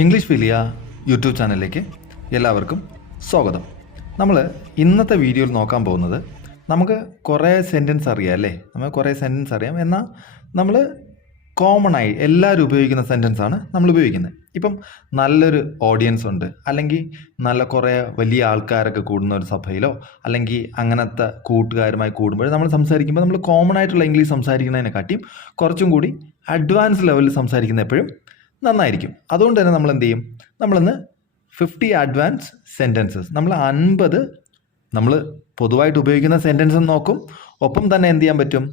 English philia YouTube ചാനലിലേക്ക് എല്ലാവർക്കും സ്വാഗതം. നമ്മൾ ഇന്നത്തെ വീഡിയോയിൽ നോക്കാൻ പോകുന്നത്, നമുക്ക് കുറേ സെൻറ്റൻസ് അറിയാം അല്ലേ, നമുക്ക് കുറേ സെൻറ്റൻസ് അറിയാം. എന്നാൽ നമ്മൾ കോമണായി എല്ലാവരും ഉപയോഗിക്കുന്ന സെൻറ്റൻസാണ് നമ്മൾ ഉപയോഗിക്കുന്നത്. ഇപ്പം നല്ലൊരു ഓഡിയൻസ് ഉണ്ട്, അല്ലെങ്കിൽ നല്ല കുറേ വലിയ ആൾക്കാരൊക്കെ കൂടുന്ന ഒരു സഭയിലോ അല്ലെങ്കിൽ അങ്ങനത്തെ കൂട്ടുകാരുമായി കൂടുമ്പോൾ നമ്മൾ സംസാരിക്കുമ്പോൾ നമ്മൾ കോമൺ ആയിട്ടുള്ള ഇംഗ്ലീഷ് സംസാരിക്കുന്നതിനെക്കാട്ടിയും കുറച്ചും കൂടി അഡ്വാൻസ് ലെവലിൽ സംസാരിക്കുന്ന എപ്പോഴും നന്നായിരിക്കും. അതുകൊണ്ട് തന്നെ നമ്മൾ എന്ത് ചെയ്യും, നമ്മളിന്ന് 50 അഡ്വാൻസ് സെൻറ്റൻസസ്, നമ്മൾ 50 നമ്മൾ പൊതുവായിട്ട് ഉപയോഗിക്കുന്ന സെൻറ്റൻസ് നോക്കും. ഒപ്പം തന്നെ എന്ത് ചെയ്യാൻ പറ്റും,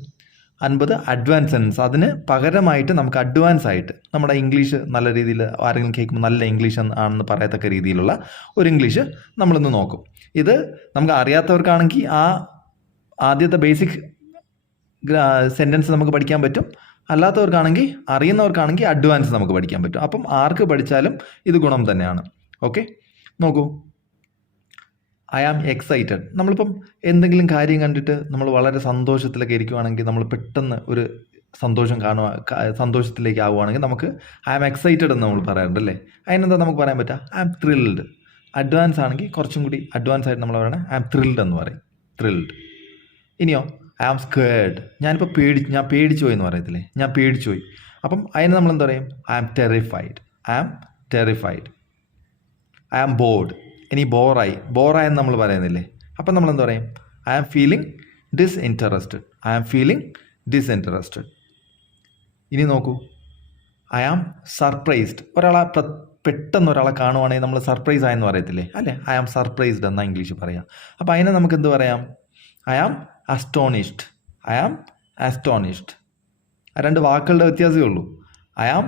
50 അഡ്വാൻസ് സെൻറ്റൻസ്, അതിന് പകരമായിട്ട് നമുക്ക് അഡ്വാൻസ് ആയിട്ട് നമ്മുടെ ഇംഗ്ലീഷ് നല്ല രീതിയിൽ ആരെങ്കിലും കേൾക്കുമ്പോൾ നല്ല ഇംഗ്ലീഷ് ആണെന്ന് പറയത്തക്ക രീതിയിലുള്ള ഒരു ഇംഗ്ലീഷ് നമ്മളിന്ന് നോക്കും. ഇത് നമുക്ക് അറിയാത്തവർക്കാണെങ്കിൽ ആദ്യത്തെ ബേസിക് സെൻറ്റൻസ് നമുക്ക് പഠിക്കാൻ പറ്റും. അല്ലാത്തവർക്കാണെങ്കിൽ, അറിയുന്നവർക്കാണെങ്കിൽ അഡ്വാൻസ് നമുക്ക് പഠിക്കാൻ പറ്റും. അപ്പം ആർക്ക് പഠിച്ചാലും ഇത് ഗുണം തന്നെയാണ്. ഓക്കെ, നോക്കൂ. I am excited. നമ്മളിപ്പം എന്തെങ്കിലും കാര്യം കണ്ടിട്ട് നമ്മൾ വളരെ സന്തോഷത്തിലൊക്കെ ഇരിക്കുവാണെങ്കിൽ, നമ്മൾ പെട്ടെന്ന് ഒരു സന്തോഷത്തിലേക്ക് ആവുകയാണെങ്കിൽ നമുക്ക് ഐ ആം എക്സൈറ്റഡ് എന്ന് നമ്മൾ പറയാറുണ്ട് അല്ലേ. അതിനെന്താ നമുക്ക് പറയാൻ പറ്റുക, ഐ ആം ത്രിൽഡ്. അഡ്വാൻസ് ആണെങ്കിൽ കുറച്ചും കൂടി അഡ്വാൻസ് ആയിട്ട് നമ്മൾ പറയണത് ഐ ആം ത്രിൽഡ് എന്ന് പറയും, ത്രിൽഡ്. ഇനിയോ ഐ ആം സ്കേർഡ്. ഞാൻ പേടിച്ചു പോയി എന്ന് പറയത്തില്ലേ, ഞാൻ പേടിച്ചു പോയി. അപ്പം അതിന് നമ്മൾ എന്താ പറയും, I am terrified. I am terrified. I am bored. ഇനി ബോറായെന്ന് നമ്മൾ പറയുന്നില്ലേ, അപ്പം നമ്മൾ എന്താ പറയും, I am feeling disinterested. I am feeling disinterested. ഇനി നോക്കൂ, ഐ ആം സർപ്രൈസ്ഡ്. പെട്ടെന്ന് ഒരാളെ കാണുവാണെങ്കിൽ നമ്മൾ സർപ്രൈസ് ആയെന്ന് പറയത്തില്ലേ അല്ലേ, ഐ ആം സർപ്രൈസ്ഡ് എന്നാണ് ഇംഗ്ലീഷ് പറയാം. അപ്പം അതിനെ നമുക്ക് എന്ത് പറയാം, I am astonished. I am astonished. ആ രണ്ട് വാക്കുകളുടെ വ്യത്യാസമേ ഉള്ളൂ. I am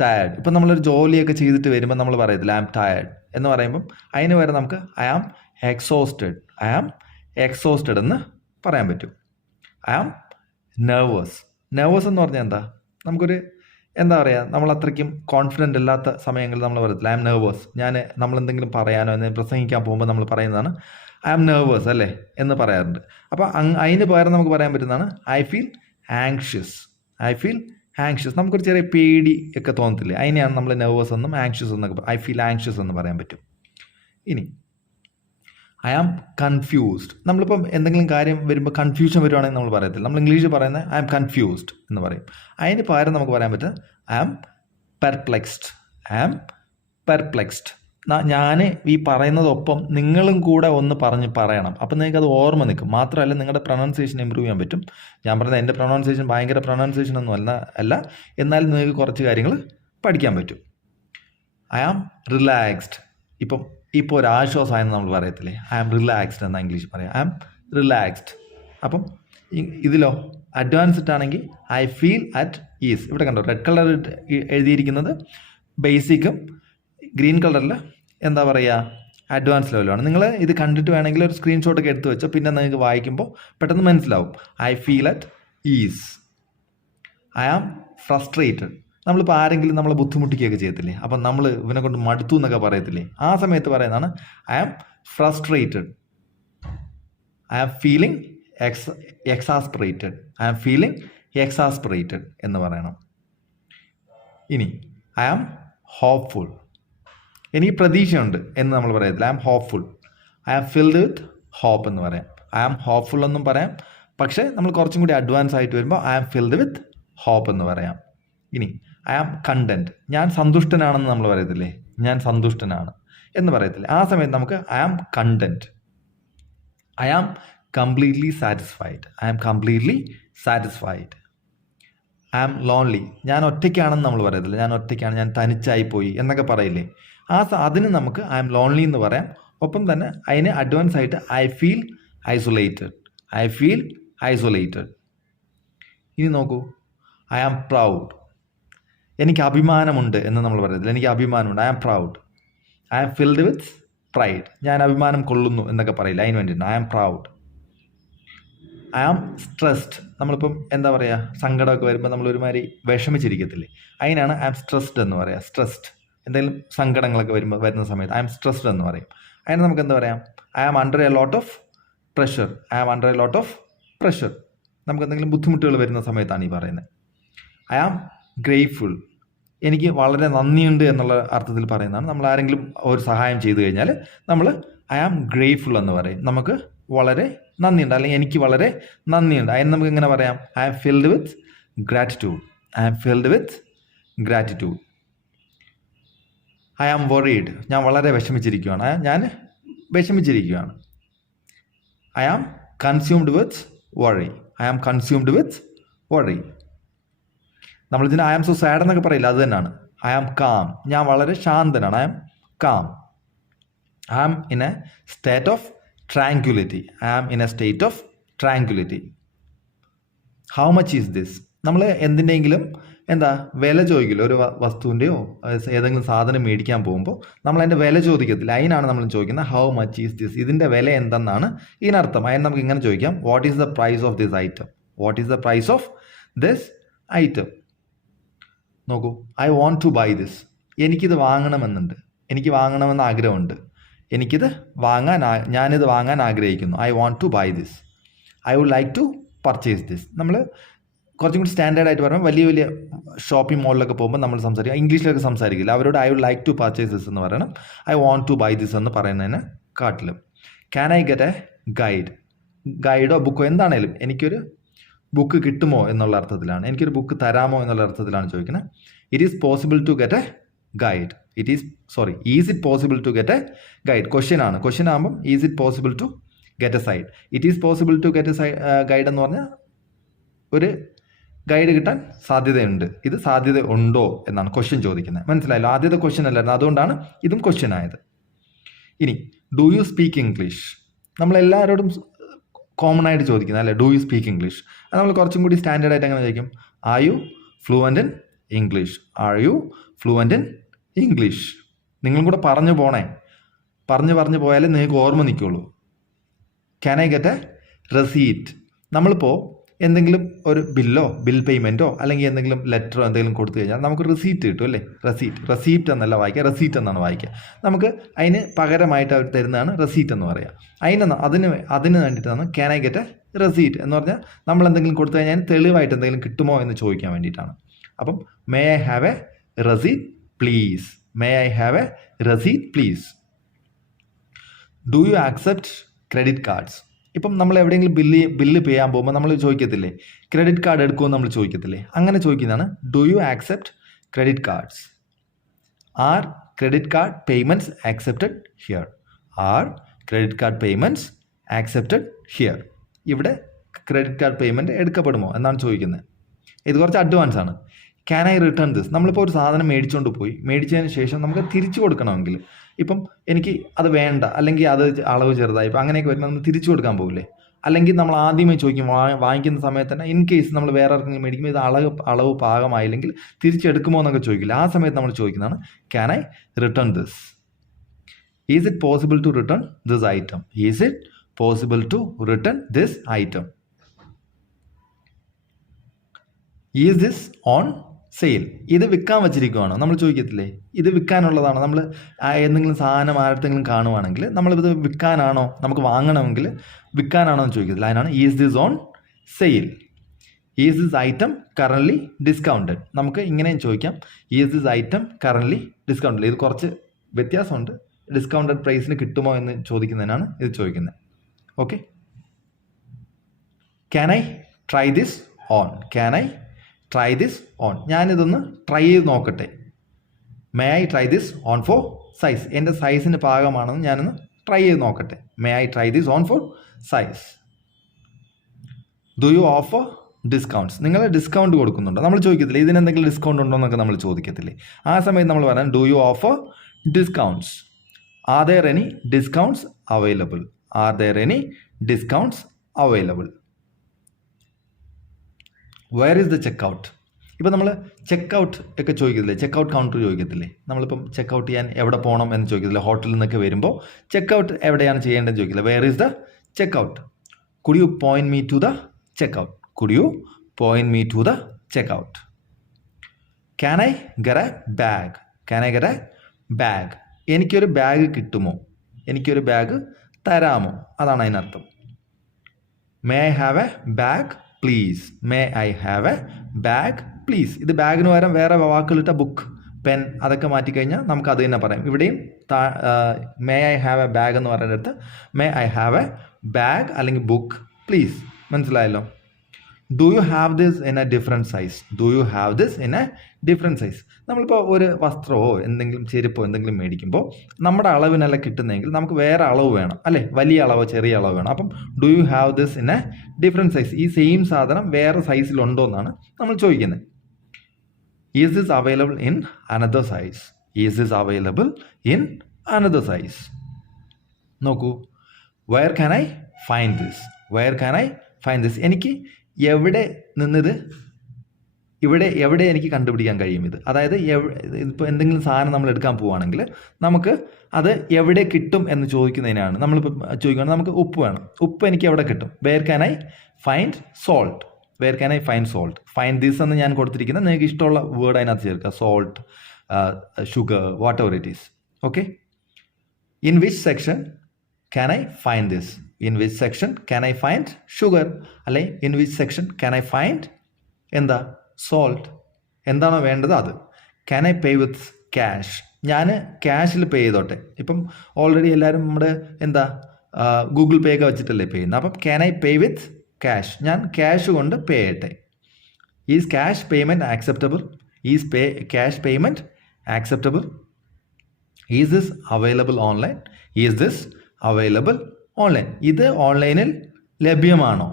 tired. ഇപ്പം നമ്മളൊരു ജോലിയൊക്കെ ചെയ്തിട്ട് വരുമ്പോൾ നമ്മൾ പറയത്തില്ല ഐ ആം ടയർഡ് എന്ന് പറയുമ്പം അതിന് വരെ നമുക്ക് I am exhausted. I am exhausted എന്ന് പറയാൻ പറ്റും. I am nervous. നെർവസ് എന്ന് പറഞ്ഞാൽ എന്താ പറയുക, നമ്മൾ അത്രയ്ക്കും കോൺഫിഡൻ്റ് അല്ലാത്ത സമയങ്ങളിൽ നമ്മൾ പറയത്തില്ല ഐ ആം നെർവസ്. നമ്മളെന്തെങ്കിലും പറയാനോ എന്തെങ്കിലും പ്രസംഗിക്കാൻ പോകുമ്പോൾ നമ്മൾ പറയുന്നതാണ് ഐ ആം നെർവസ് അല്ലേ എന്ന് പറയാറുണ്ട്. അപ്പോൾ അതിന് പകരം നമുക്ക് പറയാൻ പറ്റുന്നതാണ് I feel anxious. I feel anxious. നമുക്കൊരു ചെറിയ പേടി ഒക്കെ തോന്നത്തില്ലേ, അതിനെയാണ് നമ്മൾ നെർവസ് എന്നും ആങ്ഷ്യസ് എന്നൊക്കെ, ഐ ഫീൽ ആങ്ഷ്യസ് എന്ന് പറയാൻ പറ്റും. ഇനി ഐ ആം കൺഫ്യൂസ്ഡ്. നമ്മളിപ്പം എന്തെങ്കിലും കാര്യം വരുമ്പോൾ കൺഫ്യൂഷൻ വരുവാണെങ്കിൽ നമ്മൾ പറയത്തില്ല, നമ്മൾ ഇംഗ്ലീഷിൽ പറയുന്നത് ഐ ആം കൺഫ്യൂസ്ഡ് എന്ന് പറയും. അതിന് പകരം നമുക്ക് പറയാൻ പറ്റുന്നത് I am perplexed. I am perplexed. ഞാൻ ഈ പറയുന്നതൊപ്പം നിങ്ങളും കൂടെ ഒന്ന് പറയണം. അപ്പം നിങ്ങൾക്ക് അത് ഓർമ്മ നിൽക്കും. മാത്രമല്ല നിങ്ങളുടെ പ്രൊനൗൺസിയേഷൻ ഇമ്പ്രൂവ് ചെയ്യാൻ പറ്റും. ഞാൻ പറഞ്ഞത് എൻ്റെ പ്രൊനൗൺസിയേഷൻ ഭയങ്കര പ്രൊനൗൺസിയേഷൻ ഒന്നും അല്ല, എന്നാലും നിങ്ങൾക്ക് കുറച്ച് കാര്യങ്ങൾ പഠിക്കാൻ പറ്റും. I am relaxed. ഇപ്പോൾ ഒരു ആശ്വാസമായെന്ന് നമ്മൾ പറയത്തില്ലേ, ഐ ആം റിലാക്സ്ഡ് എന്നാണ് ഇംഗ്ലീഷ് പറയാം. I am relaxed. അപ്പം ഇതിലോ അഡ്വാൻസ്ഡ് ആണെങ്കിൽ ഐ ഫീൽ അറ്റ് ഈസ്. ഇവിടെ കണ്ടോ റെഡ് കളർ എഴുതിയിരിക്കുന്നത് ബേസിക്കും ഗ്രീൻ കളറിൽ എന്താ പറയുക, അഡ്വാൻസ് ലെവലാണ്. നിങ്ങൾ ഇത് കണ്ടിട്ട് വേണമെങ്കിൽ ഒരു സ്ക്രീൻഷോട്ടൊക്കെ എടുത്ത് വെച്ചോ, പിന്നെ നിങ്ങൾക്ക് വായിക്കുമ്പോൾ പെട്ടെന്ന് മനസ്സിലാവും. I feel at ease. I am frustrated. നമ്മളിപ്പോൾ ആരെങ്കിലും നമ്മളെ ബുദ്ധിമുട്ടിക്കുകയൊക്കെ ചെയ്യത്തില്ലേ, അപ്പം നമ്മൾ ഇവനെ കൊണ്ട് മടുത്തു എന്നൊക്കെ പറയത്തില്ലേ, ആ സമയത്ത് പറയുന്നതാണ് I am frustrated. I am feeling exasperated. I am feeling exasperated എന്ന് പറയണം. ഇനി ഐ ആം ഹോപ്പ്ഫുൾ. എനിക്ക് പ്രതീക്ഷയുണ്ട് എന്ന് നമ്മൾ പറയത്തില്ല, I am hopeful. I am filled with hope എന്ന് പറയാം. ഐ ആം ഹോപ്പ്ഫുൾ എന്നും പറയാം, പക്ഷേ നമ്മൾ കുറച്ചും കൂടി അഡ്വാൻസ് ആയിട്ട് വരുമ്പോൾ I am filled with hope എന്ന് പറയാം. ഇനി ഐ ആം കണ്ടന്റ്. ഞാൻ സന്തുഷ്ടനാണെന്ന് നമ്മൾ പറയത്തില്ലേ, ഞാൻ സന്തുഷ്ടനാണ് എന്ന് പറയത്തില്ലേ, ആ സമയത്ത് നമുക്ക് I am content. I am completely satisfied. I am completely satisfied. I am lonely. ഞാൻ ഒറ്റയ്ക്കാണെന്ന് നമ്മൾ പറയത്തില്ല, ഞാൻ ഒറ്റയ്ക്കാണ്, ഞാൻ തനിച്ചായിപ്പോയി എന്നൊക്കെ പറയില്ലേ, അതിന് നമുക്ക് ഐ ആം ലോൺലി എന്ന് പറയാം. ഒപ്പം തന്നെ അതിന് അഡ്വാൻസ് ആയിട്ട് I feel isolated. I feel isolated. ഇനി നോക്കൂ, ഐ ആം പ്രൗഡ്. എനിക്ക് അഭിമാനമുണ്ട് എന്ന് നമ്മൾ പറയത്തില്ല, എനിക്ക് അഭിമാനമുണ്ട്, I am proud. I am filled with pride. ഞാൻ അഭിമാനം കൊള്ളുന്നു എന്നൊക്കെ പറയില്ല, അതിന് വേണ്ടിയിട്ട് I am proud. I am stressed. നമ്മളിപ്പം എന്താ പറയുക, സങ്കടമൊക്കെ വരുമ്പോൾ നമ്മൾ ഒരുമാതിരി വിഷമിച്ചിരിക്കത്തില്ലേ, അതിനാണ് ഐ ആം സ്ട്രെസ്ഡ് എന്ന് പറയുക. സ്ട്രെസ്ഡ്, എന്തെങ്കിലും സങ്കടങ്ങളൊക്കെ വരുന്ന സമയത്ത് ഐ ആം സ്ട്രെസ്ഡ് എന്ന് പറയും. അതിന് നമുക്ക് എന്താ പറയാം, I am under a lot of pressure. I am under a lot of pressure. നമുക്ക് എന്തെങ്കിലും ബുദ്ധിമുട്ടുകൾ വരുന്ന സമയത്താണ് ഈ പറയുന്നത്. I am grateful. എനിക്ക് വളരെ നന്ദിയുണ്ട് എന്നുള്ള അർത്ഥത്തിൽ പറയുന്നതാണ്. നമ്മൾ ആരെങ്കിലും ഒരു സഹായം ചെയ്തു കഴിഞ്ഞാൽ നമ്മൾ ഐ ആം ഗ്രേറ്റ്ഫുൾ എന്ന് പറയും. നമുക്ക് വളരെ നന്ദിയുണ്ട്, അല്ലെങ്കിൽ എനിക്ക് വളരെ നന്ദിയുണ്ട്. അതിന് നമുക്ക് എങ്ങനെ പറയാം? I am filled with gratitude. I am filled with gratitude. I am worried. ഞാൻ വളരെ വിഷമിച്ചിരിക്കുകയാണ്. ഞാൻ വിഷമിച്ചിരിക്കുകയാണ്. I am consumed with worry. I am consumed with worry. നമ്മളിതിന് ഐ ആം സോ സാഡ് എന്നൊക്കെ പറയില്ല, അത് തന്നെയാണ്. I am calm. ഞാൻ വളരെ ശാന്തനാണ്. I am calm. I am in a state of tranquility. I am in a state of tranquility. How much is this? നമ്മൾ എന്തിൻ്റെയെങ്കിലും വില ചോദിക്കില്ല. ഒരു വസ്തുവിൻ്റെയോ ഏതെങ്കിലും സാധനം മേടിക്കാൻ പോകുമ്പോൾ നമ്മൾ അതിൻ്റെ വില ചോദിക്കത്തില്ല. അതിനാണ് നമ്മൾ ചോദിക്കുന്നത് ഹൗ മച്ച് ഈസ് ദിസ്? ഇതിൻ്റെ വില എന്തെന്നാണ് ഇതിനർത്ഥം. അതിന് നമുക്ക് ഇങ്ങനെ ചോദിക്കാം, what is the price of this item? What is the price of this item? നോക്കൂ, I want to buy this. എനിക്കിത് വാങ്ങണമെന്നുണ്ട്. എനിക്ക് വാങ്ങണമെന്ന് ആഗ്രഹമുണ്ട്. ഞാനിത് വാങ്ങാൻ ആഗ്രഹിക്കുന്നു. I want to buy this. I would like to purchase this. നമ്മൾ കുറച്ചും കൂടി സ്റ്റാൻഡേർഡ് ആയിട്ട് പറയുമ്പോൾ വലിയ വലിയ ഷോപ്പിംഗ് മോളിലൊക്കെ പോകുമ്പോൾ നമ്മൾ സംസാരിക്കുക, ഇംഗ്ലീഷിലൊക്കെ സംസാരിക്കില്ല. അവരോട് I would like to purchase this എന്ന് പറയണം. I want to buy this എന്ന് പറയുന്നതിന് കാട്ടിലും. Can I get a guide? ഗൈഡോ ബുക്കോ എന്താണേലും എനിക്കൊരു ബുക്ക് കിട്ടുമോ എന്നുള്ള അർത്ഥത്തിലാണ്. എനിക്കൊരു ബുക്ക് തരാമോ എന്നുള്ള അർത്ഥത്തിലാണ് ചോദിക്കുന്നത്. It is possible to get a guide. Is it possible to get a guide? Question ആണ്. ക്വസ്റ്റ്യൻ ആകുമ്പം is it possible to get a side. It is possible to get a guide എന്ന് പറഞ്ഞാൽ ഒരു guide കിട്ടാൻ സാധ്യതയുണ്ട്. ഇത് സാധ്യത ഉണ്ടോ എന്നാണ് ക്വസ്റ്റ്യൻ ചോദിക്കുന്നത്. മനസ്സിലായല്ലോ? ആദ്യത്തെ ക്വസ്റ്റ്യൻ അല്ലായിരുന്നു, അതുകൊണ്ടാണ് ഇതും ക്വസ്റ്റ്യൻ ആയത്. ഇനി ഡു യു സ്പീക്ക് ഇംഗ്ലീഷ്? നമ്മളെല്ലാവരോടും കോമൺ ആയിട്ട് ചോദിക്കുന്നത് അല്ലേ, ഡു യു സ്പീക്ക് ഇംഗ്ലീഷ്? അത് നമ്മൾ കുറച്ചും കൂടി സ്റ്റാൻഡേർഡ് ആയിട്ട് എങ്ങനെ ചോദിക്കും? Are you fluent in English? Are you fluent in English? നിങ്ങളും കൂടെ പറഞ്ഞു പോയാലേ നിങ്ങൾക്ക് ഓർമ്മ നിൽക്കുള്ളൂ. Can I get a receipt? നമ്മളിപ്പോൾ എന്തെങ്കിലും ഒരു ബിൽ പേയ്മെൻറ്റോ അല്ലെങ്കിൽ എന്തെങ്കിലും ലെറ്ററോ എന്തെങ്കിലും കൊടുത്തു കഴിഞ്ഞാൽ നമുക്ക് റെസീറ്റ് കിട്ടും അല്ലേ? റെസീപ്റ്റ് എന്നല്ല വായിക്കുക, റെസീറ്റ് എന്നാണ് വായിക്കുക. നമുക്ക് അതിന് പകരമായിട്ട് അവർ തരുന്നതാണ് റെസീറ്റ് എന്ന് പറയുക. അതിന് വേണ്ടിയിട്ടാണ് can I get a receipt എന്ന് പറഞ്ഞാൽ നമ്മൾ എന്തെങ്കിലും കൊടുത്തു കഴിഞ്ഞാൽ തെളിവായിട്ട് എന്തെങ്കിലും കിട്ടുമോ എന്ന് ചോദിക്കാൻ വേണ്ടിയിട്ടാണ്. അപ്പം may I have A receipt please? May I have A receipt please? Do you accept credit cards? ഇപ്പം നമ്മൾ എവിടെയെങ്കിലും ബില്ല് പേ ചെയ്യാൻ പോകുമ്പോൾ നമ്മൾ ചോദിക്കത്തില്ലേ, ക്രെഡിറ്റ് കാർഡ് എടുക്കുമെന്ന് നമ്മൾ ചോദിക്കത്തില്ലേ? അങ്ങനെ ചോദിക്കുന്നതാണ് do you accept credit cards? Are credit card payments accepted here? Are credit card payments accepted here? ഇവിടെ ക്രെഡിറ്റ് കാർഡ് പേയ്മെൻറ്റ് എടുക്കപ്പെടുമോ എന്നാണ് ചോദിക്കുന്നത്. ഇത് കുറച്ച് അഡ്വാൻസ് ആണ്. Can I return this? നമ്മളിപ്പോൾ ഒരു സാധനം മേടിച്ചതിന് ശേഷം നമുക്ക് തിരിച്ചു കൊടുക്കണമെങ്കിൽ, ഇപ്പം എനിക്ക് അത് വേണ്ട അല്ലെങ്കിൽ അത് അളവ് ചെറുതായി ഇപ്പം അങ്ങനെയൊക്കെ വരുമ്പോൾ നമ്മൾ തിരിച്ചു കൊടുക്കാൻ പോകില്ലേ? അല്ലെങ്കിൽ നമ്മൾ ആദ്യമേ ചോദിക്കും വാങ്ങിക്കുന്ന സമയത്ത് തന്നെ, ഇൻ കേസ് നമ്മൾ വേറെ ആർക്കെങ്കിലും മേടിക്കുമ്പോൾ ഇത് അളവ് പാകമായില്ലെങ്കിൽ തിരിച്ചെടുക്കുമോ എന്നൊക്കെ ചോദിക്കില്ല. ആ സമയത്ത് നമ്മൾ ചോദിക്കുന്നതാണ് can I return this? Is it possible to return this item? Is it possible to return this item? Is this on sale? ഇത് വിൽക്കാൻ വെച്ചിരിക്കുകയാണോ? നമ്മൾ ചോദിക്കത്തില്ലേ, ഇത് വിൽക്കാനുള്ളതാണോ? നമ്മൾ എന്തെങ്കിലും സാധനം ആരുടെങ്കിലും കാണുവാണെങ്കിൽ നമ്മളിത് വിൽക്കാനാണോ, നമുക്ക് വാങ്ങണമെങ്കിൽ വിൽക്കാനാണോ എന്ന് ചോദിക്കത്തില്ല. അതിനാണ് is this on sale? Is this item currently discounted? നമുക്ക് ഇങ്ങനെയും ചോദിക്കാം, is this item currently discounted? ഇത് കുറച്ച് വ്യത്യാസമുണ്ട്. ഡിസ്കൗണ്ടഡ് പ്രൈസിന് കിട്ടുമോ എന്ന് ചോദിക്കുന്നതിനാണ് ഇത് ചോദിക്കുന്നത്. Okay. Can I try this on? Can I try this on? ഞാനിതൊന്ന് ട്രൈ ചെയ്ത് നോക്കട്ടെ. May I try this on for size? എൻ്റെ സൈസിന് പാകമാണെന്ന് ഞാനൊന്ന് ട്രൈ ചെയ്ത് നോക്കട്ടെ. May I try this on for size? Do you offer discounts? നിങ്ങൾ ഡിസ്കൗണ്ട് കൊടുക്കുന്നുണ്ടോ? നമ്മൾ ചോദിക്കത്തില്ലേ ഇതിനെന്തെങ്കിലും ഡിസ്കൗണ്ട് ഉണ്ടോ എന്നൊക്കെ നമ്മൾ ചോദിക്കത്തില്ലേ? ആ സമയത്ത് നമ്മൾ പറയാം do you offer discounts? Are there any discounts available? Are there any discounts available? Where is the checkout? ഇപ്പം നമ്മൾ ചെക്കൗട്ട് ഒക്കെ ചോദിക്കത്തില്ലേ, ചെക്കൗട്ട് കൗണ്ടർ ചോദിക്കത്തില്ലേ? നമ്മളിപ്പം ചെക്കൗട്ട് ചെയ്യാൻ എവിടെ പോകണം എന്ന് ചോദിക്കത്തില്ലേ? ഹോട്ടലിൽ നിന്നൊക്കെ വരുമ്പോൾ ചെക്കൗട്ട് എവിടെയാണ് ചെയ്യേണ്ടതെന്ന് ചോദിക്കില്ല. Where is the checkout? Could you point me to the checkout? Could you point me to the checkout? Can I get a bag? Can I get a bag? എനിക്കൊരു ബാഗ് കിട്ടുമോ? എനിക്കൊരു ബാഗ് തരാമോ? അതാണ് അതിനർത്ഥം. May I have a bag please? May I have a bag please. ഇത് ബാഗിന് പകരം വേറെ വാക്കുകളിട്ട ബുക്ക്, പെൻ അതൊക്കെ മാറ്റിക്കഴിഞ്ഞാൽ നമുക്ക് അത് തന്നെ പറയാം. ഇവിടെയും may I have a bag എന്ന് പറയുന്നിടത്ത് may I have a bag അല്ലെങ്കിൽ ബുക്ക് പ്ലീസ്. മനസ്സിലായല്ലോ? Do you have this in a different size? Do you have this in a different size? നമ്മളിപ്പോൾ ഒരു വസ്ത്രമോ എന്തെങ്കിലും ചെരുപ്പോ എന്തെങ്കിലും മേടിക്കുമ്പോൾ നമ്മുടെ അളവിനല്ല കിട്ടുന്നതെങ്കിൽ നമുക്ക് വേറെ അളവ് വേണം അല്ലേ? വലിയ അളവോ ചെറിയ അളവ് വേണം. അപ്പം do you have this in a different size? ഈ സെയിം സാധനം വേറെ സൈസിലുണ്ടോ എന്നാണ് നമ്മൾ ചോദിക്കുന്നത്. Is this available in another size? Is this available in another size? നോക്കൂ, where can I find this? Where can I find this? എനിക്ക് എവിടെ നിന്നിത് എവിടെ എനിക്ക് കണ്ടുപിടിക്കാൻ കഴിയും ഇത്? അതായത് ഇപ്പോൾ എന്തെങ്കിലും സാധനം നമ്മൾ എടുക്കാൻ പോവുകയാണെങ്കിൽ നമുക്ക് അത് എവിടെ കിട്ടും എന്ന് ചോദിക്കുന്നതിനാണ്. നമ്മളിപ്പോൾ ചോദിക്കുകയാണെങ്കിൽ നമുക്ക് ഉപ്പ് വേണം, ഉപ്പ് എനിക്ക് എവിടെ കിട്ടും? Where can I find salt? Where can I find salt? Find this എന്ന് ഞാൻ കൊടുത്തിരിക്കുന്നത്, നിങ്ങൾക്ക് ഇഷ്ടമുള്ള വേർഡ് അതിനകത്ത് ചേർക്കുക. Salt, sugar, whatever it is. Okay. In which section can I find this? In which section can I find sugar? അല്ലെ in which section can I find എന്താ? Salt. എന്താണോ വേണ്ടത് അത്. Can I pay with cash? ഞാൻ ക്യാഷിൽ പേ ചെയ്തോട്ടെ. ഇപ്പം already എല്ലാവരും നമ്മുടെ എന്താ ഗൂഗിൾ പേ ഒക്കെ വെച്ചിട്ടല്ലേ പേ ചെയ്യുന്നത്. അപ്പം can I pay with cash? ഞാൻ ക്യാഷ് കൊണ്ട് പേ ചെയ്യട്ടെ. Is cash payment acceptable? Is cash payment acceptable? Is this available online? Is this available online? ഇത് ഓൺലൈനിൽ ലഭ്യമാണോ?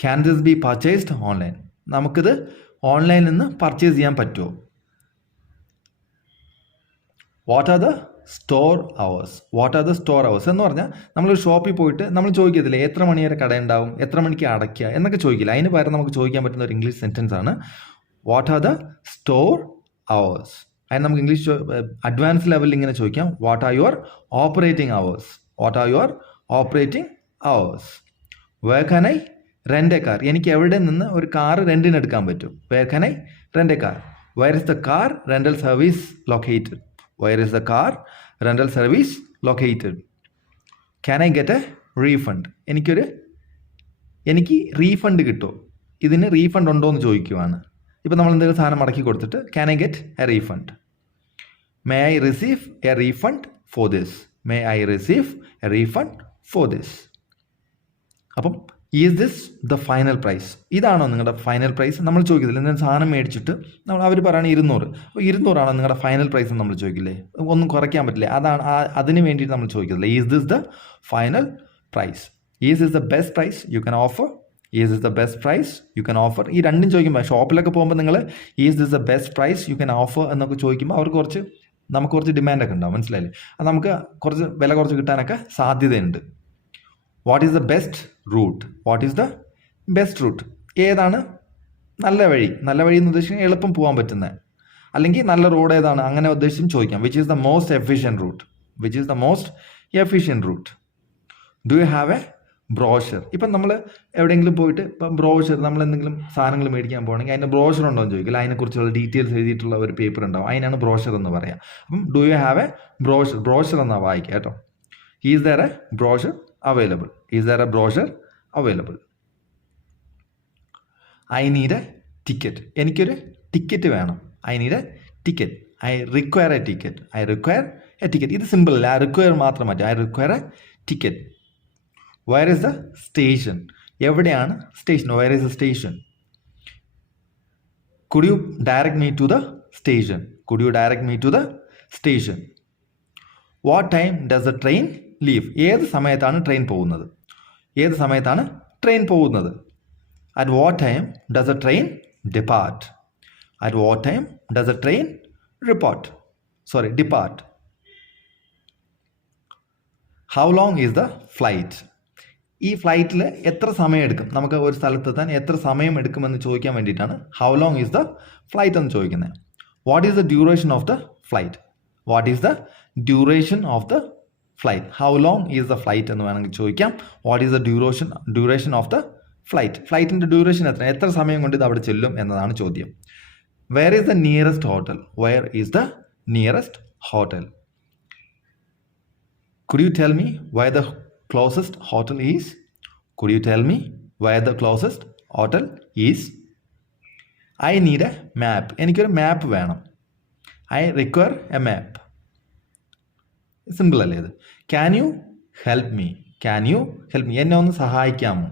Can this be purchased online? നമുക്കിത് ഓൺലൈനിൽ നിന്ന് പർച്ചേസ് ചെയ്യാൻ പറ്റുമോ? What are the store hours? What are the store hours എന്ന് പറഞ്ഞാൽ നമ്മളൊരു ഷോപ്പിൽ പോയിട്ട് നമ്മൾ ചോദിക്കത്തില്ലേ എത്ര മണി വരെ കട ഉണ്ടാവും, എത്ര മണിക്ക് അടയ്ക്കുക എന്നൊക്കെ ചോദിക്കില്ല. അതിന് പകരം നമുക്ക് ചോദിക്കാൻ പറ്റുന്ന ഒരു ഇംഗ്ലീഷ് സെൻറ്റൻസ് ആണ് what are the store hours. അതിന് നമുക്ക് ഇംഗ്ലീഷ് അഡ്വാൻസ് ലെവലിൽ ഇങ്ങനെ ചോദിക്കാം, what are your operating hours? What are your operating hours? Where can I rent a car? എനിക്ക് എവിടെ നിന്ന് ഒരു കാർ റെൻറ്റിന് എടുക്കാൻ പറ്റും? Where can I rent a car? Where is the car rental service located? Where is the car rental service located? Can I get a refund? എനിക്ക് refund കിട്ടുമോ? ഇതിന് റീഫണ്ട് ഉണ്ടോ എന്ന് ചോദിക്കുവാണ്. ഇപ്പോൾ നമ്മൾ എന്തെങ്കിലും സാധനം മടക്കി കൊടുത്തിട്ട് can I get a refund? May I receive a refund for this? May I receive a refund for this? അപ്പം is this the final price? ഇതാണോ നിങ്ങളുടെ ഫൈനൽ പ്രൈസ്? നമ്മൾ ചോദിക്കത്തില്ല. എന്തെങ്കിലും സാധനം മേടിച്ചിട്ട് അവർ പറയുകയാണ് 200. അപ്പോൾ 200 നിങ്ങളുടെ ഫൈനൽ പ്രൈസ് എന്ന് നമ്മൾ ചോദിക്കില്ലേ? ഒന്നും കുറയ്ക്കാൻ പറ്റില്ല. അതാണ് അതിന് വേണ്ടിയിട്ട് നമ്മൾ ചോദിക്കത്തില്ല. Is this the final price? Is this the best price you can offer? Is this the best price you can offer? ഈ രണ്ടും ചോദിക്കുമ്പോൾ ഷോപ്പിലൊക്കെ പോകുമ്പോൾ നിങ്ങൾ is this the best price you can offer എന്നൊക്കെ ചോദിക്കുമ്പോൾ അവർക്ക് നമുക്ക് കുറച്ച് ഡിമാൻഡൊക്കെ ഉണ്ടാവും. മനസ്സിലായില്ലേ? അത് നമുക്ക് കുറച്ച് വില കുറച്ച് കിട്ടാനൊക്കെ സാധ്യതയുണ്ട്. What is the best route? What is the best route? ഏതാണ് നല്ല വഴി? നല്ല വഴി എന്ന് ഉദ്ദേശിക്കുന്നത് എളുപ്പം പോകാൻ പറ്റുന്നത്, അല്ലെങ്കിൽ നല്ല റോഡ് ഏതാണ് അങ്ങനെ ഉദ്ദേശിച്ചും ചോദിക്കാം. Which is the most efficient route? Which is the most efficient route? Do you have a brochure? ഇപ്പം നമ്മൾ എവിടെയെങ്കിലും പോയിട്ട് ഇപ്പം ബ്രോഷർ നമ്മൾ എന്തെങ്കിലും സാധനങ്ങൾ മേടിക്കാൻ പോകണമെങ്കിൽ അതിൻ്റെ ബ്രോഷർ ഉണ്ടോ എന്ന് ചോദിക്കില്ല. അതിനെക്കുറിച്ചുള്ള ഡീറ്റെയിൽസ് എഴുതിയിട്ടുള്ള ഒരു പേപ്പർ ഉണ്ടാവും, അതിനാണ് ബ്രോഷർ എന്ന് പറയാം. അപ്പം do you have a brochure? Brochure എന്നാണ് വായിക്കുക കേട്ടോ. Is there a brochure available? Is there a brochure available? I need a ticket? എനിക്കൊരു ടിക്കറ്റ് വേണം. I need a ticket. I require a ticket. I require a ticket. ഇത് simple അല്ല, ആ require മാത്രം മതി. I require a ticket. Where is the station? എവിടെയാണ് station? Where is the station? Could you direct me to the station? Could you direct me to the station? What time does the train leave? ഏത് സമയത്താണ് train പോകുന്നത്? ഏത് സമയത്താണ് train പോകുന്നത്? At what time does the train depart? At what time does the train depart? How long is the flight? ഈ ഫ്ലൈറ്റിൽ എത്ര സമയം എടുക്കും? നമുക്ക് ഒരു സ്ഥലത്തെത്താൻ എത്ര സമയം എടുക്കുമെന്ന് ചോദിക്കാൻ വേണ്ടിയിട്ടാണ് how long is the flight എന്ന് ചോദിക്കുന്നത്. What is the duration of the flight? What is the duration of the flight? How long is the flight എന്ന് വേണമെങ്കിൽ ചോദിക്കാം. What is the duration of the flight? ഫ്ലൈറ്റിൻ്റെ duration എത്ര സമയം കൊണ്ട് ഇത് അവിടെ ചെല്ലും എന്നതാണ് ചോദ്യം. Where is the nearest hotel? Where is the nearest hotel? Could you tell me where the closest hotel is? Could you tell me where the closest hotel is? I need a map. എനിക്കൊരു map വേണം. I require a map. Simple അല്ലേ ഇത്? Can you help me? Can you help me? എന്നെ ഒന്ന് സഹായിക്കാമോ?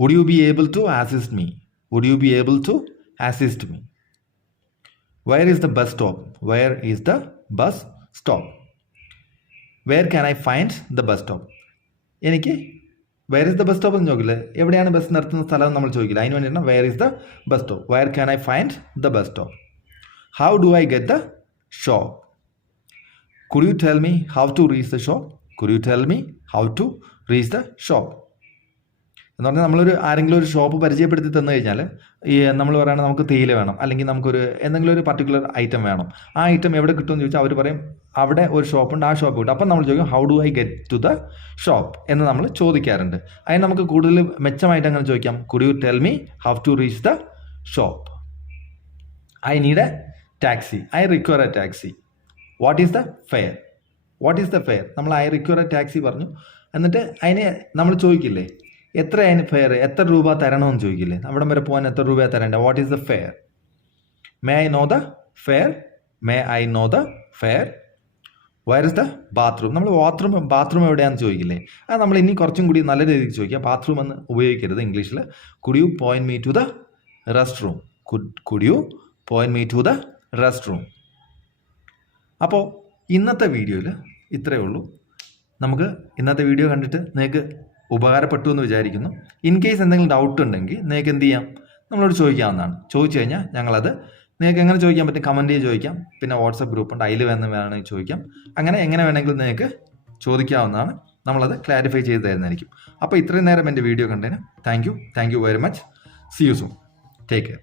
Would you be able to assist me? Would you be able to assist me? Where is the bus stop? Where is the bus stop? Where can I find the bus stop? എനിക്ക് where is the bus stop എന്ന് ചോദിക്കില്ലേ? എവിടെയാണ് bus നിർത്തുന്ന സ്ഥലം നമ്മൾ ചോദിക്കില്ല. അതിന് വേണ്ടിയിട്ടാണ് where is the bus stop. Where can I find the bus stop? How do I get the shop? Could you tell me how to reach the shop? Could you tell me how to reach the shop? എന്ന് പറഞ്ഞാൽ നമ്മളൊരു ആരെങ്കിലും ഒരു shop പരിചയപ്പെടുത്തി തന്നു കഴിഞ്ഞാൽ ഈ നമ്മൾ പറയുകയാണെങ്കിൽ നമുക്ക് തേയില വേണം, അല്ലെങ്കിൽ നമുക്കൊരു എന്തെങ്കിലും ഒരു പർട്ടിക്കുലർ ഐറ്റം വേണം. ആ ഐറ്റം എവിടെ കിട്ടുമെന്ന് ചോദിച്ചാൽ അവർ പറയും അവിടെ ഒരു ഷോപ്പുണ്ട്, ആ ഷോപ്പ് കിട്ടും. അപ്പം നമ്മൾ ചോദിക്കും how do I get to the shop എന്ന് നമ്മൾ ചോദിക്കാറുണ്ട്. അതിന് നമുക്ക് കൂടുതൽ മെച്ചമായിട്ട് അങ്ങനെ ചോദിക്കാം. Could you tell me how to reach the shop? I need a taxi. I require a taxi. What is the fare? What is the fare? നമ്മൾ ഐ റിക്വയർ എ ടാക്സി പറഞ്ഞു. എന്നിട്ട് അതിന് നമ്മൾ ചോദിക്കില്ലേ എത്ര അതിന് ഫെയർ, എത്ര രൂപ തരണമെന്ന് ചോദിക്കില്ലേ? അവിടം വരെ പോകാൻ എത്ര രൂപ തരേണ്ടത്? What is the fair? May I know the fair? May I know the fair? Wire is the bathroom? നമ്മൾ ബാത്റൂം എവിടെയാണെന്ന് ചോദിക്കില്ലേ? അത് നമ്മൾ ഇനി കുറച്ചും കൂടി നല്ല രീതിക്ക് ചോദിക്കുക. ബാത്റൂം എന്ന് ഉപയോഗിക്കരുത് ഇംഗ്ലീഷിൽ. Could you point me to the restroom? Could you point me to the restroom? അപ്പോൾ ഇന്നത്തെ വീഡിയോയിൽ ഇത്രയേ ഉള്ളൂ. നമുക്ക് ഇന്നത്തെ വീഡിയോ കണ്ടിട്ട് നിങ്ങൾക്ക് ഉപകാരപ്പെട്ടു എന്ന് വിചാരിക്കുന്നു. ഇൻ കേസ് എന്തെങ്കിലും ഡൗട്ട് ഉണ്ടെങ്കിൽ നിങ്ങൾക്ക് എന്ത് ചെയ്യാം? നമ്മളോട് ചോദിക്കാവുന്നതാണ്. ചോദിച്ചു കഴിഞ്ഞാൽ ഞങ്ങളത് നിങ്ങൾക്ക് എങ്ങനെ ചോദിക്കാൻ പറ്റും? കമൻറ്റ് ചെയ്ത് ചോദിക്കാം. പിന്നെ വാട്സപ്പ് ഗ്രൂപ്പ് ഉണ്ട്, അതിൽ വേണമെങ്കിൽ ചോദിക്കാം. അങ്ങനെ എങ്ങനെ വേണമെങ്കിലും നിങ്ങൾക്ക് ചോദിക്കാവുന്നതാണ്. നമ്മളത് ക്ലാരിഫൈ ചെയ്ത് തരുന്നതായിരിക്കും. അപ്പോൾ ഇത്രയും നേരം എൻ്റെ വീഡിയോ കണ്ടതിന് thank you very much. C you soon. Take care.